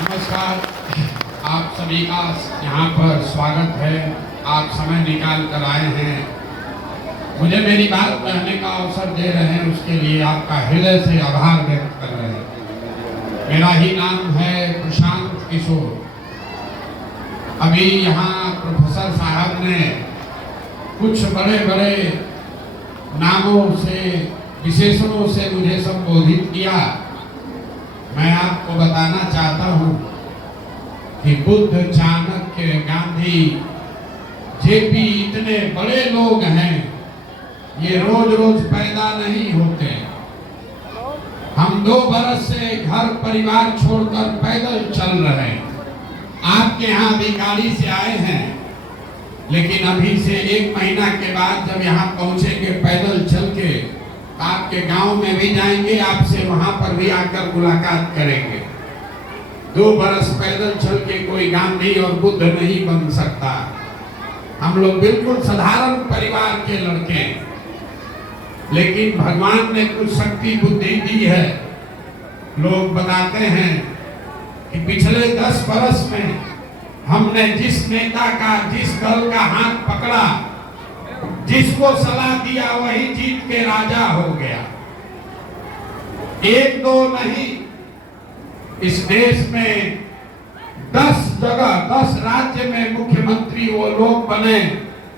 नमस्कार। आप सभी का यहाँ पर स्वागत है। आप समय निकाल कर आए हैं, मुझे मेरी बात कहने का अवसर दे रहे हैं, उसके लिए आपका हृदय से आभार व्यक्त कर रहे हैं। मेरा ही नाम है प्रशांत किशोर। अभी यहाँ प्रोफेसर साहब ने कुछ बड़े बड़े नामों से, विशेषणों से मुझे संबोधित किया। मैं आपको बताना चाहता हूँ कि बुद्ध, चाणक्य, गांधी, जेपी इतने बड़े लोग हैं, ये रोज रोज पैदा नहीं होते। हम 2 बरस से घर परिवार छोड़कर पैदल चल रहे हैं। आपके यहाँ भी गाड़ी से आए हैं, लेकिन अभी से 1 महीना के बाद जब यहाँ पहुंचेंगे पैदल चल के, आपके गांव में भी जाएंगे, आपसे वहां पर भी आकर मुलाकात करेंगे। 2 बरस पैदल चल के कोई गांधी और बुद्ध नहीं बन सकता। हम लोग बिल्कुल साधारण परिवार के लड़के हैं, लेकिन भगवान ने कुछ शक्ति बुद्धि दी है। लोग बताते हैं कि पिछले 10 बरस में हमने जिस नेता का, जिस दल का हाथ पकड़ा, जिसको सलाह दिया, वही जीत के राजा हो गया। 1-2 नहीं, इस देश में 10 जगह, 10 राज्य में मुख्यमंत्री वो लोग बने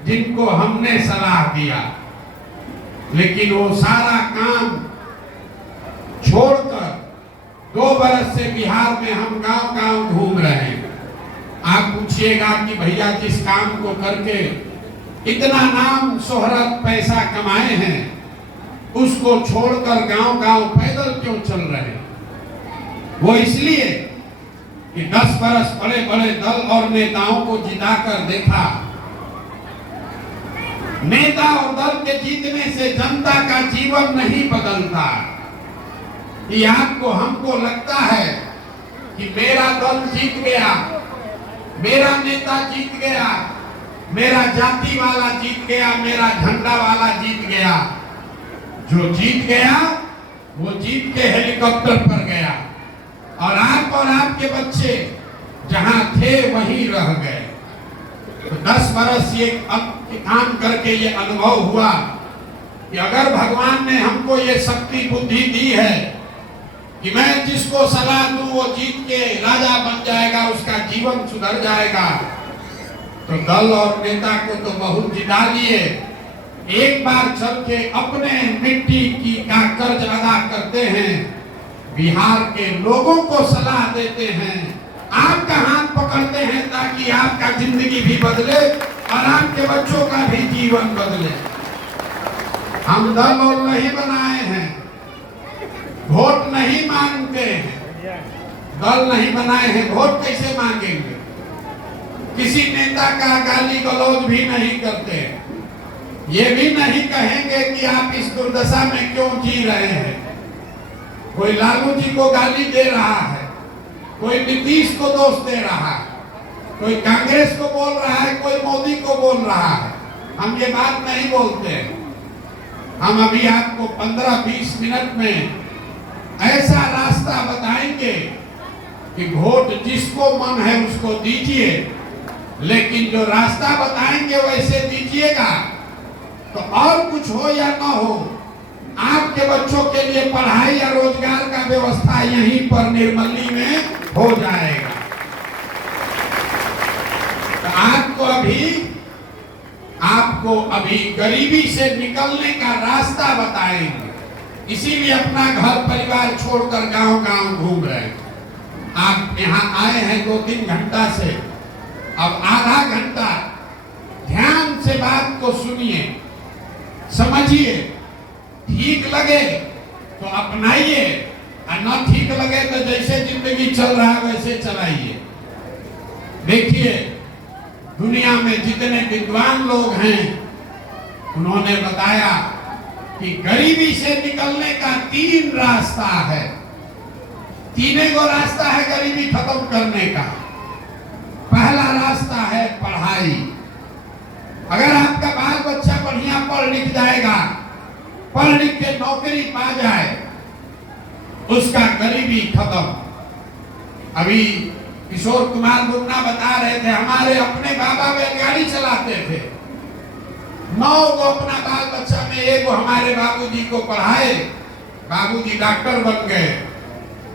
जिनको हमने सलाह दिया। लेकिन वो सारा काम छोड़कर 2 बरस से बिहार में हम गांव-गांव घूम रहे हैं। आप पूछिएगा कि भैया जिस काम को करके इतना नाम, शोहरत, पैसा कमाए हैं, उसको छोड़कर गांव-गांव पैदल क्यों चल रहे हैं? वो इसलिए कि 10 बरस बड़े बड़े दल और नेताओं को जिताकर देखा। नेता और दल के जीतने से जनता का जीवन नहीं बदलता। ये आपको, हमको लगता है कि मेरा दल जीत गया, मेरा नेता जीत गया, मेरा जाति वाला जीत गया, मेरा झंडा वाला जीत गया। जो जीत गया वो जीत के हेलीकॉप्टर पर गया, और आप और आपके बच्चे जहां थे वहीं रह गए। तो 10 बरस ये काम करके ये अनुभव हुआ कि अगर भगवान ने हमको ये शक्ति बुद्धि दी है कि मैं जिसको सलाह दूं वो जीत के राजा बन जाएगा, उसका जीवन सुधर जाएगा, तो दल और नेता को तो बहुत जिता लिए। एक बार चल के अपने मिट्टी की का कर्ज अदा करते हैं, बिहार के लोगों को सलाह देते हैं, आपका हाथ पकड़ते हैं ताकि आपका जिंदगी भी बदले और आपके बच्चों का भी जीवन बदले। हम दल और नहीं बनाए हैं, वोट नहीं मांगते हैं, दल नहीं बनाए हैं, वोट कैसे मांगेंगे? किसी नेता का गाली गलौज भी नहीं करते, ये भी नहीं कहेंगे कि आप इस दुर्दशा में क्यों जी रहे हैं। कोई लालू जी को गाली दे रहा है, कोई नीतीश को दोष दे रहा है, कोई कांग्रेस को बोल रहा है, कोई मोदी को बोल रहा है। हम ये बात नहीं बोलते। हम अभी आपको 15-20 मिनट में ऐसा रास्ता बताएंगे कि वोट जिसको मन है उसको दीजिए, लेकिन जो रास्ता बताएंगे वैसे दीजिएगा, तो और कुछ हो या ना हो, आपके बच्चों के लिए पढ़ाई या रोजगार का व्यवस्था यहीं पर निर्मली में हो जाएगा। तो आपको अभी गरीबी से निकलने का रास्ता बताएंगे। इसीलिए अपना घर परिवार छोड़कर गांव-गांव घूम रहे हैं। आप यहाँ आए हैं 2-3 घंटा से, अब आधा घंटा ध्यान से बात को सुनिए, समझिए, ठीक लगे तो अपनाइए, और न ठीक लगे तो जैसे जिंदगी चल रहा है वैसे चलाइए। देखिए, दुनिया में जितने विद्वान लोग हैं, उन्होंने बताया कि गरीबी से निकलने का 3 रास्ता है। 3 गो रास्ता है गरीबी खत्म करने का। पहला रास्ता है पढ़ाई। अगर आपका बाल बच्चा बढ़िया पढ़ लिख जाएगा, पढ़ लिख के नौकरी पा जाए, उसका गरीबी खत्म। अभी किशोर कुमार मुन्ना बता रहे थे, हमारे अपने बाबा बैलगाड़ी चलाते थे, 9 को अपना बाल बच्चा में, एक हमारे बाबूजी को पढ़ाए, बाबूजी डॉक्टर बन गए,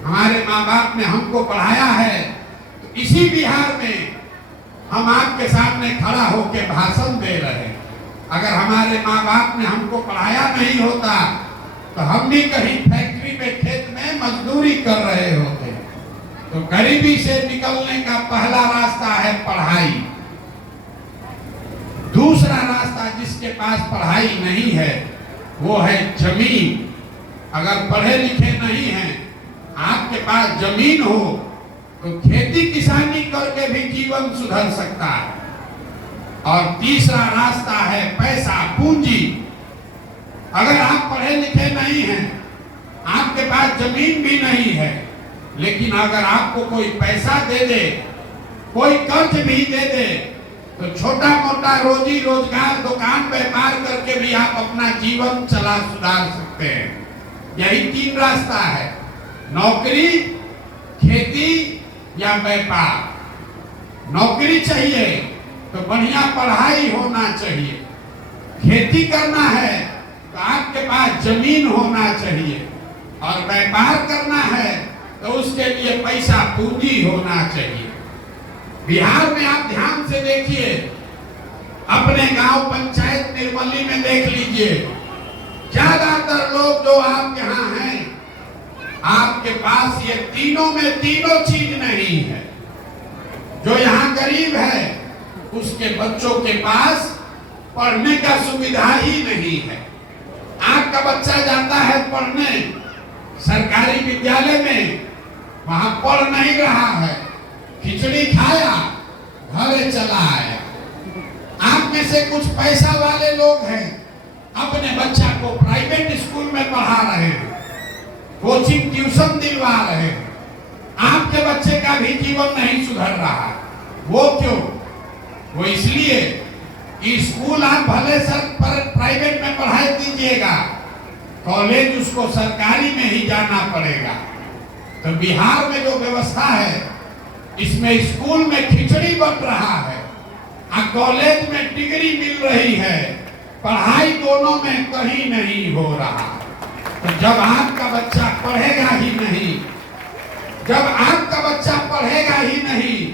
हमारे माँ बाप ने हमको पढ़ाया है। तो इसी बिहार में हम आपके सामने खड़ा होकर भाषण दे रहे हैं। अगर हमारे माँ बाप ने हमको पढ़ाया नहीं होता तो हम भी कहीं फैक्ट्री में, खेत में मजदूरी कर रहे होते। तो गरीबी से निकलने का पहला रास्ता है पढ़ाई। दूसरा रास्ता, जिसके पास पढ़ाई नहीं है वो है जमीन। अगर पढ़े लिखे नहीं हैं, आपके पास जमीन हो तो खेती किसानी करके भी जीवन सुधर सकता है। और तीसरा रास्ता है पैसा, पूंजी। अगर आप पढ़े लिखे नहीं हैं, आपके पास जमीन भी नहीं है, लेकिन अगर आपको कोई पैसा दे दे, कोई कर्ज भी दे दे, तो छोटा मोटा रोजी रोजगार, दुकान व्यापार करके भी आप अपना जीवन चला सुधार सकते हैं। यही 3 रास्ता है, नौकरी, खेती या व्यापार। नौकरी चाहिए तो बढ़िया पढ़ाई होना चाहिए, खेती करना है तो आपके पास जमीन होना चाहिए, और व्यापार करना है तो उसके लिए पैसा, पूंजी होना चाहिए। बिहार में आप ध्यान से देखिए, अपने गांव पंचायत निर्मली में देख लीजिए, ज्यादातर लोग जो आप यहाँ हैं, आपके पास ये तीनों में तीनों चीज नहीं है। जो यहाँ गरीब है उसके बच्चों के पास पढ़ने का सुविधा ही नहीं है। आपका बच्चा जाता है पढ़ने सरकारी विद्यालय में, वहां पढ़ नहीं रहा है, खिचड़ी खाया, घरे चला आया। आप में से कुछ पैसा वाले लोग हैं, अपने बच्चा को प्राइवेट स्कूल में पढ़ा रहे हैं, कोचिंग ट्यूशन दिलवा रहे हैं। आपके बच्चे का भी जीवन नहीं सुधर रहा। वो क्यों? वो इसलिए कि स्कूल आप भले सर पर प्राइवेट में पढ़ाई दीजिएगा, कॉलेज उसको सरकारी में ही जाना पड़ेगा। तो बिहार में जो व्यवस्था है, इसमें स्कूल में खिचड़ी बन रहा है और कॉलेज में डिग्री मिल रही है, पढ़ाई दोनों में कहीं नहीं हो रहा। तो जब आपका बच्चा पढ़ेगा ही नहीं, जब आपका बच्चा पढ़ेगा ही नहीं,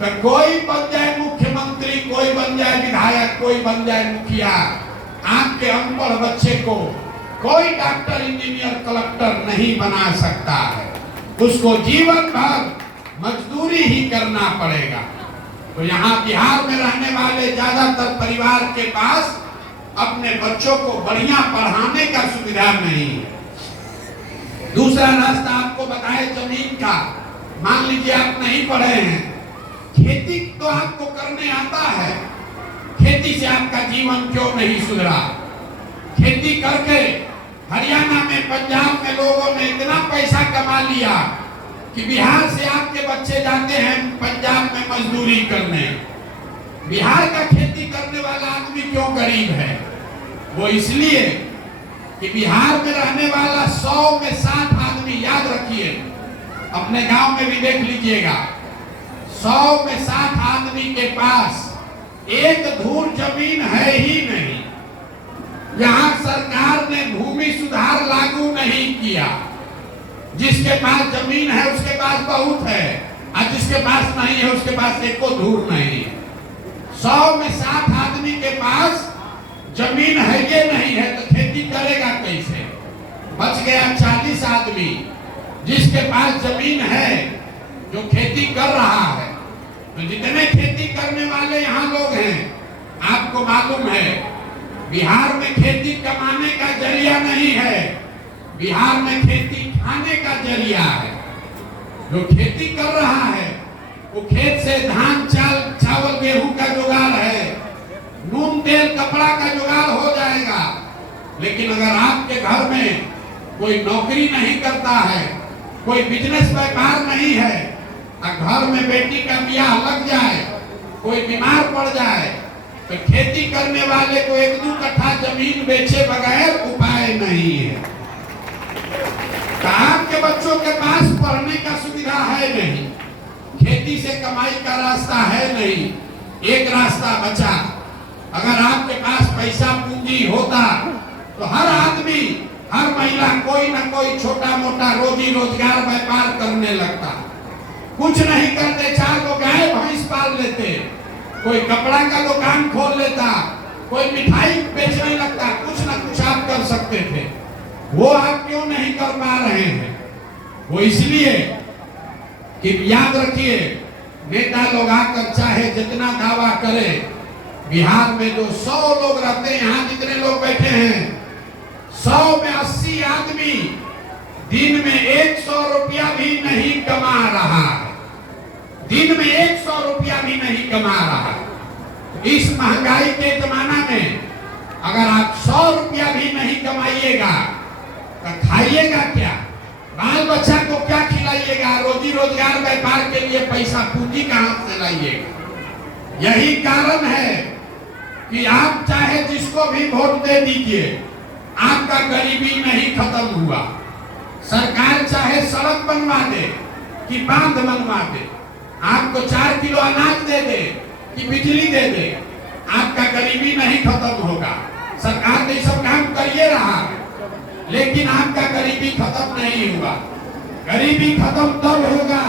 तो कोई बन जाए मुख्यमंत्री, कोई बन जाए विधायक, कोई बन जाए मुखिया, आपके अनपढ़ बच्चे को कोई डॉक्टर, इंजीनियर, कलेक्टर नहीं बना सकता है। उसको जीवन भर मजदूरी ही करना पड़ेगा। तो यहाँ बिहार में रहने वाले ज्यादातर परिवार के पास अपने बच्चों को बढ़िया पढ़ाने का सुविधा नहीं है। दूसरा रास्ता आपको बताए जमीन का। मान लीजिए आप नहीं पढ़े हैं, खेती तो आपको करने आता है, खेती से आपका जीवन क्यों नहीं सुधरा? खेती करके हरियाणा में, पंजाब में लोगों ने इतना पैसा कमा लिया कि बिहार से आपके बच्चे जाते हैं पंजाब में मजदूरी करने। बिहार का खेती करने वाला आदमी क्यों गरीब है? वो इसलिए कि बिहार में रहने वाला 100 में 60 आदमी, याद रखिए, अपने गांव में भी देख लीजिएगा, 100 में 60 आदमी के पास एक धूर जमीन है ही नहीं। यहाँ सरकार ने भूमि सुधार लागू नहीं किया। जिसके पास जमीन है उसके पास बहुत है, और जिसके पास नहीं है उसके पास एक को धूर नहीं है। 100 में 60 आदमी के पास जमीन है ये नहीं है, तो खेती करेगा कैसे? बच गया 40 आदमी जिसके पास जमीन है, जो खेती कर रहा है। तो जितने खेती करने वाले यहाँ लोग हैं, आपको मालूम है बिहार में खेती कमाने का जरिया नहीं है, बिहार में खेती खाने का जरिया है। जो खेती कर रहा है वो खेत से धान, चावल, गेहूं का जुगाड़ है, नून, तेल, कपड़ा का जुगाड़ हो जाएगा। लेकिन अगर आपके घर में कोई नौकरी नहीं करता है, कोई बिजनेस व्यापार नहीं है, और घर में बेटी का ब्याह लग जाए, कोई बीमार पड़ जाए, तो खेती करने वाले को 1-2 कट्ठा जमीन बेचे बगैर उपाय नहीं है। तो आपके बच्चों के पास पढ़ने का सुविधा है नहीं, खेती से कमाई का रास्ता है नहीं। एक रास्ता बचा, अगर आपके पास पैसा पूंजी होता तो हर आदमी, हर महिला कोई ना कोई छोटा मोटा रोजी रोजगार व्यापार करने लगता। कुछ नहीं करते, 4 लोग गाय भैंस पाल लेते, कोई कपड़ा का दुकान खोल लेता, कोई मिठाई बेचने लगता, कुछ ना कुछ आप कर सकते थे। वो आप क्यों नहीं कर पा रहे हैं? वो इसलिए कि याद रखिए, नेता लोग आकर चाहे जितना दावा करे, बिहार में जो 100 लोग रहते हैं, यहाँ जितने लोग बैठे हैं, 100 में 80 आदमी दिन में 100 रुपया भी नहीं कमा रहा है। दिन में 100 रुपया भी नहीं कमा रहा। इस महंगाई के जमाना में अगर आप 100 रुपया भी नहीं कमाइएगा तो खाइएगा क्या? बाल बच्चा को क्या खिलाइएगा? रोजी रोजगार व्यापार के लिए पैसा पूंजी कहां से लाइएगा? यही कारण है कि आप चाहे जिसको भी वोट दे दीजिए, आपका गरीबी नहीं खत्म हुआ। सरकार चाहे सड़क बनवा दे कि बांध बनवा दे, आपको 4 किलो अनाज दे दे कि बिजली दे दे, आपका गरीबी नहीं खत्म होगा। सरकार ने सब काम कर ये रहा है, लेकिन आपका गरीबी खत्म नहीं हुआ। गरीबी खत्म तब होगा